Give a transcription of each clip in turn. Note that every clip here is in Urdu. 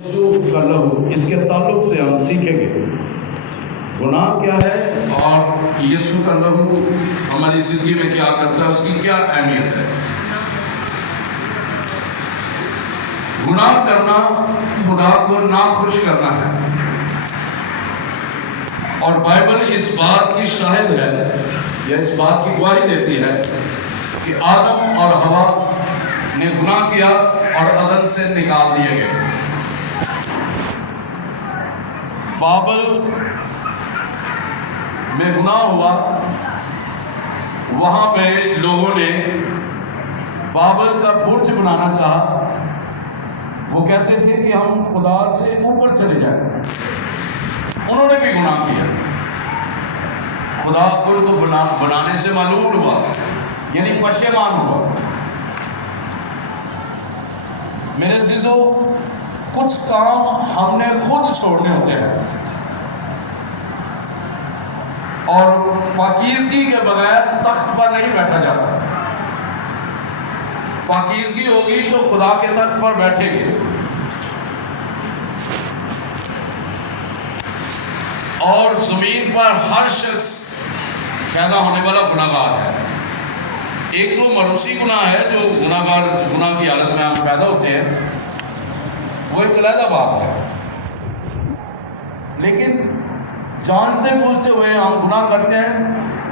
کا لہو، اس کے تعلق سے ہم سیکھیں گے گناہ کیا ہے اور یسوع کا لہو ہماری زندگی میں کیا کرتا ہے، اس کی کیا اہمیت ہے۔ گناہ کرنا خدا کو ناخوش کرنا ہے، اور بائبل اس بات کی شاہد ہے یا اس بات کی گواہی دیتی ہے کہ آدم اور حوا نے گناہ کیا اور عدن سے نکال دیے گئے۔ بابل میں گناہ ہوا، وہاں پہ لوگوں نے بابل کا برج بنانا چاہا۔ وہ کہتے تھے کہ ہم خدا سے اوپر چلے جائیں، انہوں نے بھی گناہ کیا۔ خدا ان کو بنانے سے معلوم ہوا، یعنی پشیمان ہوا۔ میرے عزیزو، کچھ کام ہم نے خود چھوڑنے ہوتے ہیں، اور پاکیزگی کے بغیر تخت پر نہیں بیٹھا جاتا۔ پاکیزگی ہوگی تو خدا کے تخت پر بیٹھیں گے۔ اور زمین پر ہر شخص پیدا ہونے والا گناہگار ہے۔ ایک تو مروثی گناہ ہے جو گناہ کی حالت میں ہم پیدا ہوتے ہیں، وہ ایک علیحدہ بات ہے، لیکن جانتے بوجھتے ہوئے ہم گناہ کرتے ہیں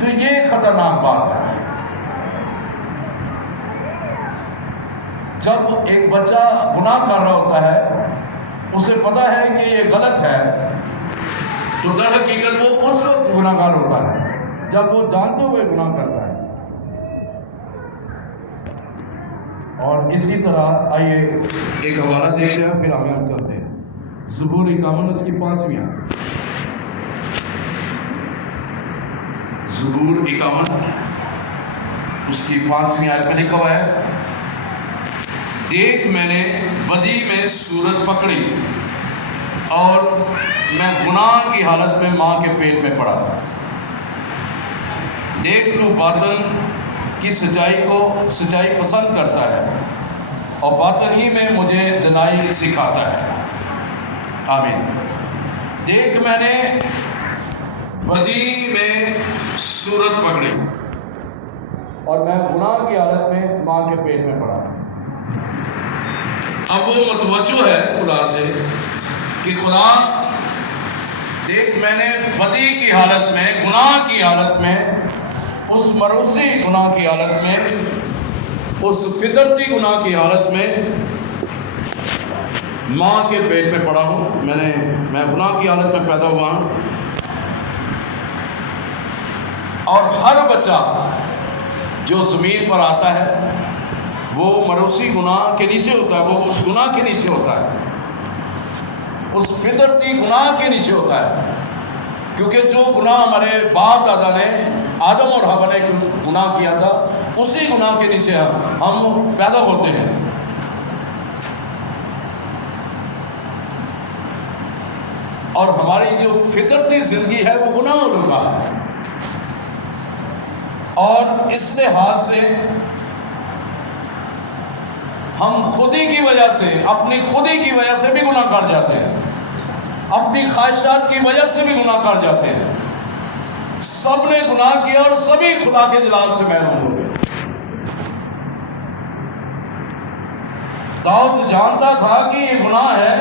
تو یہ ایک خطرناک بات ہے۔ جب ایک بچہ گناہ کر رہا ہوتا ہے، اسے پتا ہے کہ یہ غلط ہے، تو در حقیقت وہ اس وقت گناہ گار ہوتا ہے جب وہ جانتے ہوئے گناہ کرتا ہے۔ اور اسی طرح آئیے ایک حوالہ دیکھتے ہیں، پھر آگے ہم چلتے ہیں۔ زبور 51 اس کی 5ویں آیت۔ زبور 51 اس کی 5ویں آیت میں لکھا ہوا ہے، دیکھ میں نے بدی میں صورت پکڑی اور میں گناہ کی حالت میں ماں کے پیٹ میں پڑا۔ دیکھ تو باطن کی سچائی پسند کرتا ہے اور باطن ہی میں مجھے دنائی سکھاتا ہے۔ آمین۔ دیکھ میں نے بدی میں صورت پکڑی اور میں گناہ کی حالت میں ماں کے پیٹ میں پڑا۔ اب وہ متوجہ ہے خدا سے کہ خدا دیکھ میں نے بدی کی حالت میں، گناہ کی حالت میں، اس مروثی گناہ کی حالت میں، اس فطرتی گناہ کی حالت میں ماں کے پیٹ میں پڑا ہوں۔ میں گناہ کی حالت میں پیدا ہوا ہوں، اور ہر بچہ جو زمین پر آتا ہے وہ مروثی گناہ کے نیچے ہوتا ہے، وہ اس گناہ کے نیچے ہوتا ہے، اس فطرتی گناہ کے نیچے ہوتا ہے، کیونکہ جو گناہ ہمارے باپ دادا نے، آدم اور حوا نے گناہ کیا تھا، اسی گناہ کے نیچے ہم پیدا ہوتے ہیں۔ اور ہماری جو فطرتی زندگی ہے وہ گناہ کا ہے، اور اس لحاظ سے ہم خودی کی وجہ سے، اپنی خودی کی وجہ سے بھی گناہ کر جاتے ہیں، اپنی خواہشات کی وجہ سے بھی گناہ کر جاتے ہیں۔ سب نے گناہ کیا اور سبھی خدا کے جلال سے محروم ہو گئے۔ داؤد جانتا تھا کہ یہ گناہ ہے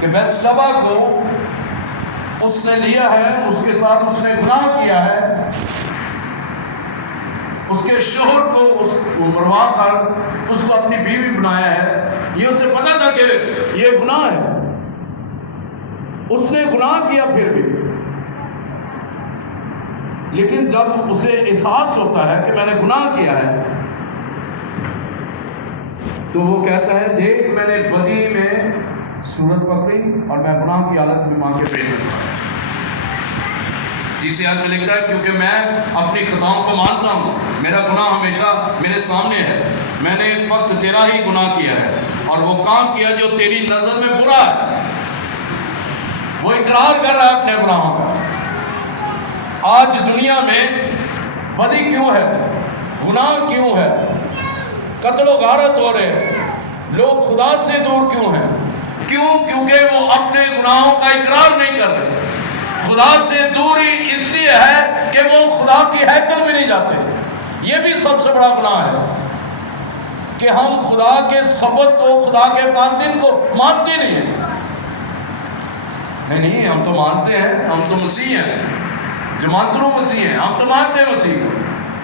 کہ بتشبہ کو اس نے لیا ہے، اس کے ساتھ اس نے گناہ کیا ہے، اس کے شوہر کو اس کو مروا کر اس کو اپنی بیوی بنایا ہے۔ یہ اسے پتا تھا کہ یہ گناہ ہے، اس نے گناہ کیا پھر بھی، لیکن جب اسے احساس ہوتا ہے کہ میں نے گناہ کیا ہے، تو وہ کہتا ہے دیکھ میں نے بدی میں صورت پکڑی اور میں گناہ کی حالت میں ماں کے پیٹ میں پڑا۔ جسے آج میں لکھتا ہے کیونکہ میں اپنی خطاؤں کو مانتا ہوں، میرا گناہ ہمیشہ میرے سامنے ہے، میں نے فقط تیرا ہی گناہ کیا ہے اور وہ کام کیا جو تیری نظر میں برا ہے۔ وہ اقرار کر رہا ہے اپنے گناہوں کا۔ آج دنیا میں بدی کیوں ہے، گناہ کیوں ہے، قتل و غارت ہو رہے ہیں، لوگ خدا سے دور کیوں ہیں؟ اپنے گناہوں کا اقرار نہیں کر رہے. خدا سے دوری اس لیے ہے کہ وہ خدا کی ہیکل میں نہیں جاتے. یہ بھی سب سے بڑا گناہ ہے کہ ہم خدا کے سبت کو، خدا کے پاک دن کو مانتے نہیں ہیں. نہیں ہم تو مانتے ہیں، ہم تو مسیح ہیں، جو مانترو مسیح ہیں، ہم تو مانتے ہیں مسیح کو،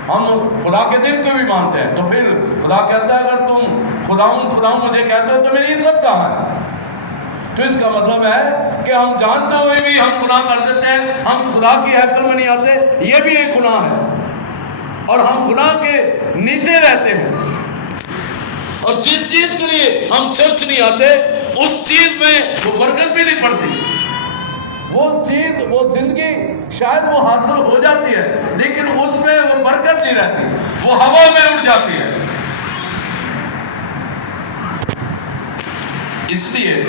ہم خدا کے دن کو بھی مانتے ہیں. تو پھر خدا کہتا ہے اگر تم خداؤں مجھے کہتے ہو تو میری عزت کہاں ہے؟ تو اس کا مطلب ہے کہ ہم جانتے ہوئے بھی ہم گناہ کر دیتے ہیں، ہم خدا کی ہیکل میں نہیں آتے. یہ بھی ایک گناہ ہے، اور ہم گناہ کے نیچے رہتے ہیں. اور جس چیز کے لیے ہم چرچ نہیں آتے اس چیز میں وہ برکت بھی نہیں پڑتی. وہ چیز، وہ زندگی شاید وہ حاصل ہو جاتی ہے لیکن اس میں وہ برکت نہیں رہتی، وہ ہوا میں اڑ جاتی ہے. اس لیے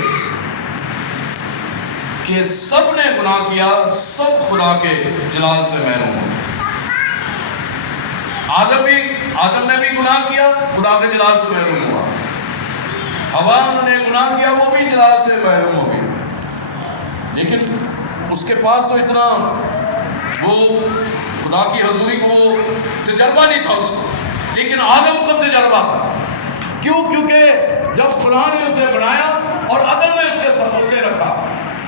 کہ سب نے گناہ کیا، سب خدا کے جلال سے محروم ہوئے. آدم نے بھی گناہ کیا، خدا کے جلال سے محروم ہوا. ہوا نے گناہ کیا، وہ بھی جلال سے محروم ہو گئی. لیکن اس کے پاس تو اتنا وہ خدا کی حضوری کو تجربہ نہیں تھا اس کو، لیکن آدم کو تجربہ تھا. کیوں؟ کیونکہ جب خدا نے اسے بنایا اور عدل میں اس کے ساتھ اسے رکھا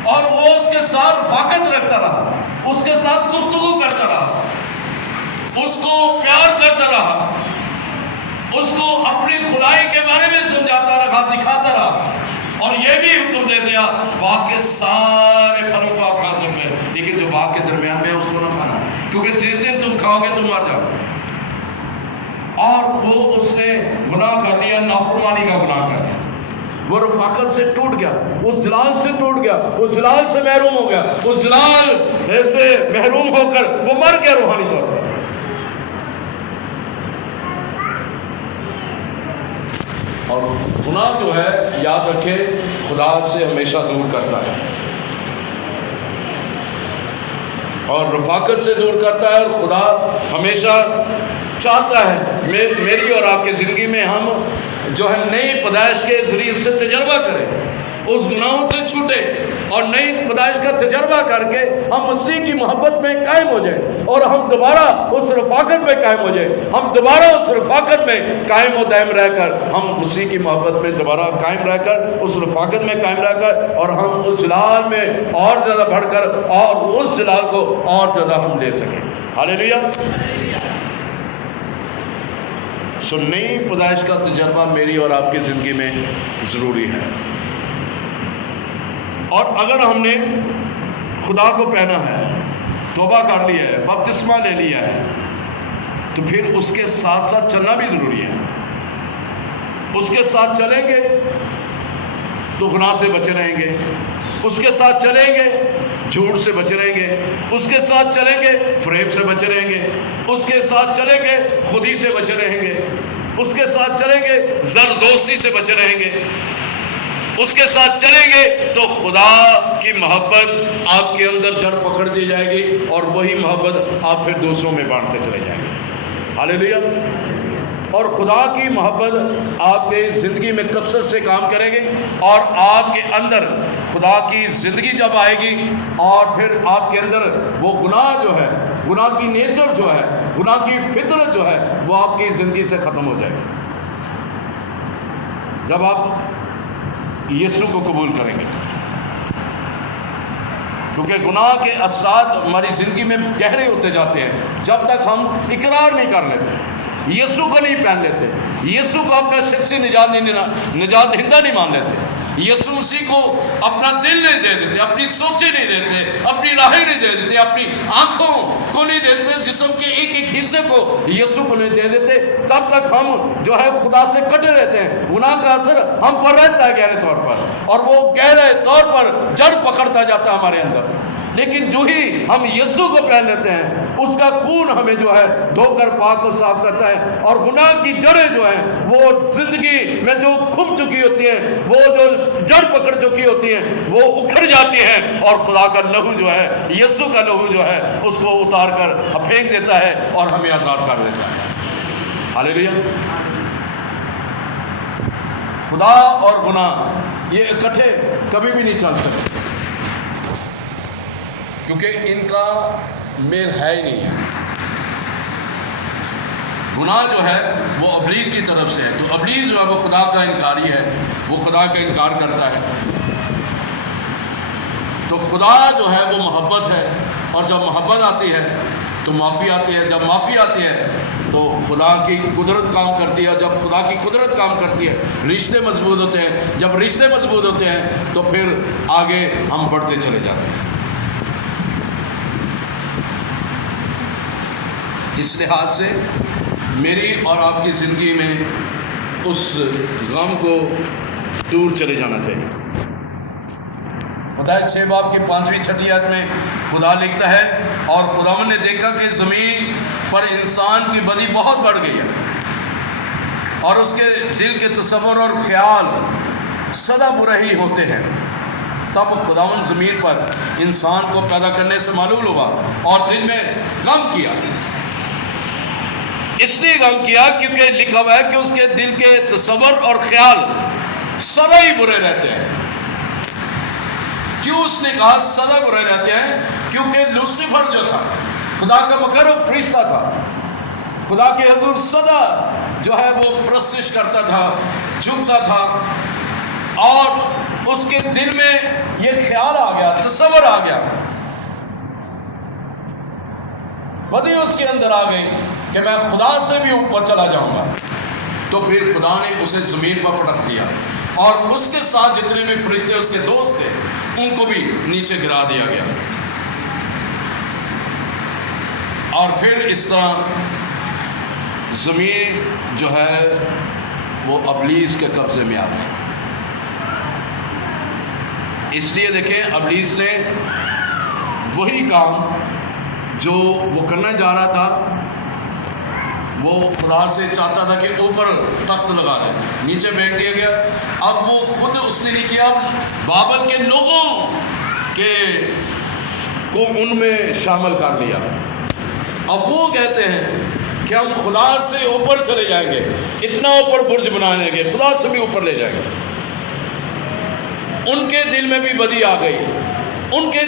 اور وہ اس کے ساتھ رفاقت رکھتا رہا، اس کے ساتھ گفتگو کرتا رہا، اس کو پیار کرتا رہا، اس کو اپنی خدائی کے بارے میں سمجھاتا رہا، دکھاتا رہا، اور یہ بھی حکم دے دیا باغ کے سارے پھلوں کو آپ کھا سکتے ہیں لیکن جو باغ کے درمیان میں ہے اس کو نہ کھانا، کیونکہ جس دن تم کھاؤ گے تم مر جاؤ. اور وہ اس نے گناہ کر دیا، نافرمانی کا گناہ کر دیا. وہ رفاقت سے ٹوٹ گیا، اس جلال سے ٹوٹ گیا، اس جلال سے محروم ہو گیا، اس جلال سے محروم ہو کر وہ مر گیا روحانی طور پر. اور گناہ جو ہے یاد رکھے خدا سے ہمیشہ دور کرتا ہے اور رفاقت سے دور کرتا ہے. اور خدا ہمیشہ چاہتا ہے میری اور آپ کی زندگی میں ہم جو ہے نئی پیدائش کے ذریعے سے تجربہ کریں، اس گناہوں سے چھوٹے اور نئی پیدائش کا تجربہ کر کے ہم مسیح کی محبت میں قائم ہو جائیں اور ہم دوبارہ اس رفاقت میں قائم ہو جائیں. ہم دوبارہ اس رفاقت میں قائم و دائم رہ کر، ہم مسیح کی محبت میں دوبارہ قائم رہ کر، اس رفاقت میں قائم رہ کر، اور ہم اس جلال میں اور زیادہ بڑھ کر اور اس جلال کو اور زیادہ ہم لے سکیں. ہاللیلویا. سو نئی پیدائش کا تجربہ میری اور آپ کی زندگی میں ضروری ہے. اور اگر ہم نے خدا کو پہنا ہے، توبہ کر لیا ہے، بپتسمہ لے لیا ہے، تو پھر اس کے ساتھ ساتھ چلنا بھی ضروری ہے. اس کے ساتھ چلیں گے تو گناہ سے بچے رہیں گے، اس کے ساتھ چلیں گے جھوٹ سے بچے رہیں گے، اس کے ساتھ چلیں گے فریب سے بچے رہیں گے، اس کے ساتھ چلیں گے خودی سے بچے رہیں گے، اس کے ساتھ چلیں گے زر دوستی سے بچے رہیں گے، اس کے ساتھ چلیں گے تو خدا کی محبت آپ کے اندر جڑ پکڑ دی جائے گی اور وہی محبت آپ پھر دوسروں میں بانٹتے چلے جائیں گے. ہاللیلویا. اور خدا کی محبت آپ کے زندگی میں کثرت سے کام کرے گی اور آپ کے اندر خدا کی زندگی جب آئے گی اور پھر آپ کے اندر وہ گناہ جو ہے، گناہ کی نیچر جو ہے، گناہ کی فطرت جو ہے وہ آپ کی زندگی سے ختم ہو جائے گی جب آپ یسوع کو قبول کریں گے. کیونکہ گناہ کے اثرات ہماری زندگی میں گہرے ہوتے جاتے ہیں جب تک ہم اقرار نہیں کر لیتے، یسوع کو نہیں پہن لیتے، یسوع کو اپنا شخصی نجات دہندہ نہیں مان لیتے، یسوع مسیح کو اپنا دل نہیں دے دیتے، اپنی سوچیں نہیں دیتے، اپنی راہیں نہیں دے دیتے، اپنی آنکھوں کو نہیں دے دیتے، جسم کے ایک ایک حصے کو یسوع کو نہیں دے دیتے، تب تک ہم جو ہے خدا سے کٹے رہتے ہیں. گناہ کا اثر ہم پر رہتا ہے گہرے طور پر اور وہ گہرے طور پر جڑ پکڑتا جاتا ہے ہمارے اندر. لیکن جو ہی ہم یسوع کو پہن لیتے ہیں اس کا خون ہمیں جو ہے دھو کر پاک و صاف کرتا ہے اور گناہ کی جڑیں جو ہیں وہ زندگی میں جو کھپ چکی ہوتی ہیں، وہ جو جڑ پکڑ چکی ہوتی ہیں وہ اکھڑ جاتی ہیں اور خدا کا لہو جو ہے، یسوع کا لہو جو ہے اس کو اتار کر پھینک دیتا ہے اور ہمیں آزاد کر دیتا ہے. ہاللیلویا. خدا اور گناہ یہ اکٹھے کبھی بھی نہیں چل سکتے، کیونکہ ان کا میل ہے ہی نہیں ہے۔ گناہ جو ہے وہ ابلیس کی طرف سے ہے، تو ابلیس جو ہے وہ خدا کا انکاری ہے، وہ خدا کا انکار کرتا ہے۔ تو خدا جو ہے وہ محبت ہے، اور جب محبت آتی ہے تو معافی آتی ہے، جب معافی آتی ہے تو خدا کی قدرت کام کرتی ہے، جب خدا کی قدرت کام کرتی ہے رشتے مضبوط ہوتے ہیں، جب رشتے مضبوط ہوتے ہیں تو پھر آگے ہم بڑھتے چلے جاتے ہیں۔ اس لحاظ سے میری اور آپ کی زندگی میں اس غم کو دور چلے جانا چاہیے۔ ہدایت 6 باب کی 5ویں 6 آیت میں خدا لکھتا ہے، اور خداوند نے دیکھا کہ زمین پر انسان کی بدی بہت بڑھ گئی ہے، اور اس کے دل کے تصور اور خیال سدا برے ہی ہوتے ہیں۔ تب خداوند زمین پر انسان کو پیدا کرنے سے معلوم ہوا اور دل میں غم کیا۔ اس لیے غم کیا کیونکہ لکھا ہوا ہے کہ اس کے دل کے تصور اور خیال سدا ہی برے رہتے ہیں۔ کیوں اس نے کہا سدا برے رہتے ہیں؟ کیونکہ لوسیفر جو تھا، خدا کا مقرب فرشتہ تھا، خدا کے حضور سدا جو ہے وہ پرستش کرتا تھا، جھکتا تھا، اور اس کے دل میں یہ خیال آ گیا، تصور آ گیا، بدی اس کے اندر آ گئی کہ میں خدا سے بھی اوپر چلا جاؤں گا۔ تو پھر خدا نے اسے زمین پر پٹک دیا، اور اس کے ساتھ جتنے بھی فرشتے اس کے دوست تھے ان کو بھی نیچے گرا دیا گیا، اور پھر اس طرح زمین جو ہے وہ ابلیس کے قبضے میں آ گئی۔ اس لیے دیکھیں ابلیس نے وہی کام جو وہ کرنا جا رہا تھا، وہ خدا سے چاہتا تھا کہ اوپر تخت لگا دے، نیچے پھینک دیا گیا۔ اب وہ خود اس نے نہیں کیا، بابل کے لوگوں کو ان میں شامل کر لیا۔ اب وہ کہتے ہیں کہ ہم خدا سے اوپر چلے جائیں گے، اتنا اوپر برج بنا لیں گے، خدا سے بھی اوپر لے جائیں گے۔ ان کے دل میں بھی بدی آ گئی، ان کے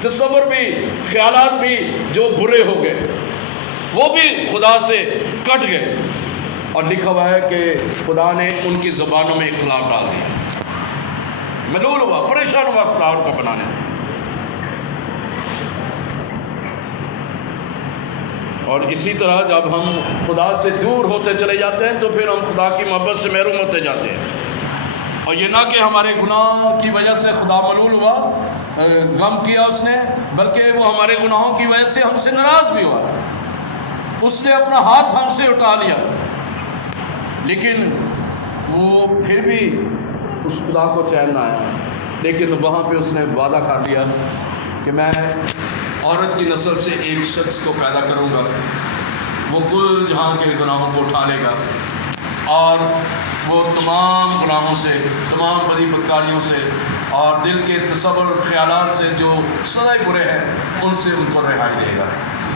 تصور بھی، خیالات بھی جو برے ہو گئے، وہ بھی خدا سے کٹ گئے، اور لکھا ہوا ہے کہ خدا نے ان کی زبانوں میں اختلاف ڈال دیا، ملول ہوا، پریشان ہوا خدا ان کو بنانے سے۔ اور اسی طرح جب ہم خدا سے دور ہوتے چلے جاتے ہیں تو پھر ہم خدا کی محبت سے محروم ہوتے جاتے ہیں، اور یہ نہ کہ ہمارے گناہ کی وجہ سے خدا ملول ہوا، غم کیا اس نے، بلکہ وہ ہمارے گناہوں کی وجہ سے ہم سے ناراض بھی ہوا، اس نے اپنا ہاتھ ہم سے اٹھا لیا، لیکن وہ پھر بھی اس خدا کو چین نہ آیا۔ لیکن وہاں پہ اس نے وعدہ کر لیا کہ میں عورت کی نسل سے ایک شخص کو پیدا کروں گا، وہ کل جہاں کے گناہوں کو اٹھا لے گا، اور وہ تمام گناہوں سے، تمام بڑی بدکاریوں سے اور دل کے تصور خیالات سے جو سدائے برے ہیں ان سے ان کو رہائی دے گا،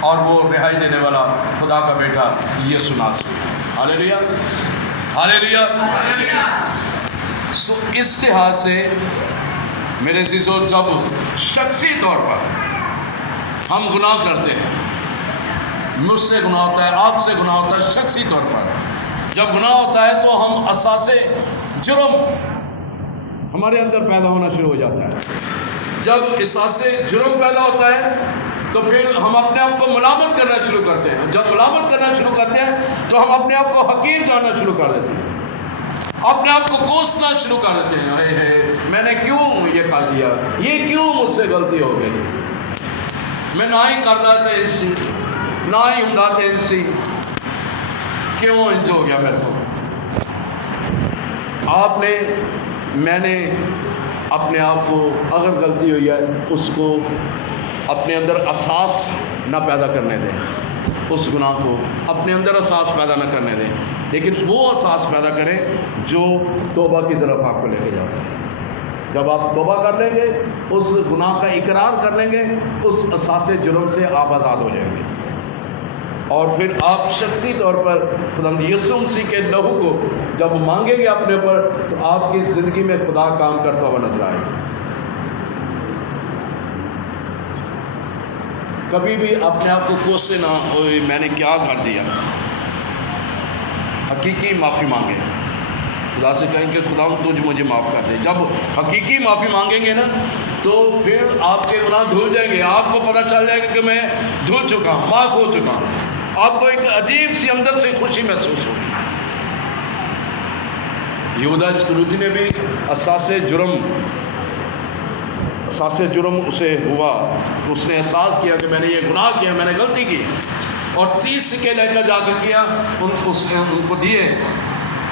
اور وہ رہائی دینے والا خدا کا بیٹا یسوع ناصری۔ ہاللیلویا، ہاللیلویا۔ سو اس لحاظ سے میرے عزیزو، جب شخصی طور پر ہم گناہ کرتے ہیں، مجھ سے گناہ ہوتا ہے، آپ سے گناہ ہوتا ہے، شخصی طور پر جب گناہ ہوتا ہے تو ہم اساس جرم ہمارے اندر پیدا ہونا شروع ہو جاتا ہے۔ جب اساس جرم پیدا ہوتا ہے تو پھر ہم اپنے آپ کو ملامت کرنا شروع کرتے ہیں، جب ملامت کرنا شروع کرتے ہیں تو ہم اپنے آپ کو حقیر جاننا شروع کر دیتے ہیں، اپنے آپ کو کوسنا شروع کر دیتے ہیں، اے ہے میں نے کیوں یہ کر دیا، یہ کیوں مجھ سے غلطی ہو گئی، میں نہ ہی کرتا تھا ان سے، نہ ہی ہوں تھا ان سے، کیوں انج ہو گیا میں تو۔ آپ نے، میں نے اپنے آپ کو، اگر غلطی ہوئی ہے اس کو اپنے اندر احساس نہ پیدا کرنے دیں، اس گناہ کو اپنے اندر احساس پیدا نہ کرنے دیں، لیکن وہ احساس پیدا کریں جو توبہ کی طرف آپ کو لے کے جاتا ہے۔ جب آپ توبہ کر لیں گے، اس گناہ کا اقرار کر لیں گے، اس احساس جرم سے آپ آزاد ہو جائیں گے، اور پھر آپ شخصی طور پر خدا یسوع مسیح کے لہو کو جب مانگیں گے اپنے اوپر تو آپ کی زندگی میں خدا کام کرتا ہوا نظر آئے گا۔ کبھی بھی اپنے آپ کو کوسے نہ اوئے میں نے کیا کر دیا، حقیقی معافی مانگے، خدا سے کہیں کہ خدا تجھ مجھے معاف کر دے۔ جب حقیقی معافی مانگیں گے نا تو پھر آپ کے گناہ دھل جائیں گے، آپ کو پتہ چل جائے گا کہ میں دھل چکا ہوں، معاف ہو چکا ہوں، آپ کو ایک عجیب سی اندر سے خوشی محسوس ہوگی۔ یہودا اسکریوطی نے بھی احساس جرم اسے ہوا، اس نے احساس کیا کہ میں نے یہ گناہ کیا، میں نے غلطی کی، اور 30 سکے لے کر جا کر کیا ان کو دیے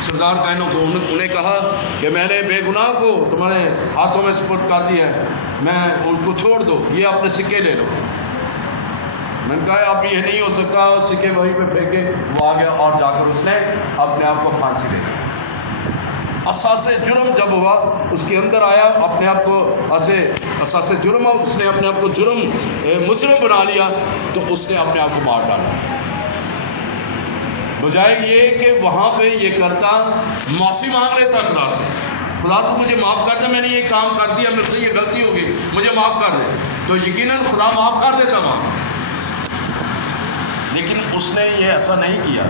سردار کائنوں کو، انہیں کہا کہ میں نے بے گناہ کو تمہارے ہاتھوں میں سپرد کر دیا ہے، میں ان کو چھوڑ دو، یہ اپنے سکے لے لو۔ میں نے کہا اب یہ نہیں ہو سکتا، سکے وہیں پہ پھینکے، وہ آ گیا اور جا کر اس نے اپنے آپ کو پھانسی دے دی۔ احساس جرم جب ہوا اس کے اندر آیا، اپنے آپ کو احساس جرم، اس نے اپنے آپ کو مجرم بنا لیا، تو اس نے اپنے آپ کو مار ڈالا۔ بجائے یہ کہ وہاں پہ یہ کرتا، معافی مانگ لیتا خدا سے، خدا تو مجھے معاف کر دے، میں نے یہ کام کر دیا، مجھ سے یہ غلطی ہو گئی، مجھے معاف کر دے، تو یقیناً خدا معاف کر دیتا وہاں۔ لیکن اس نے یہ ایسا نہیں کیا۔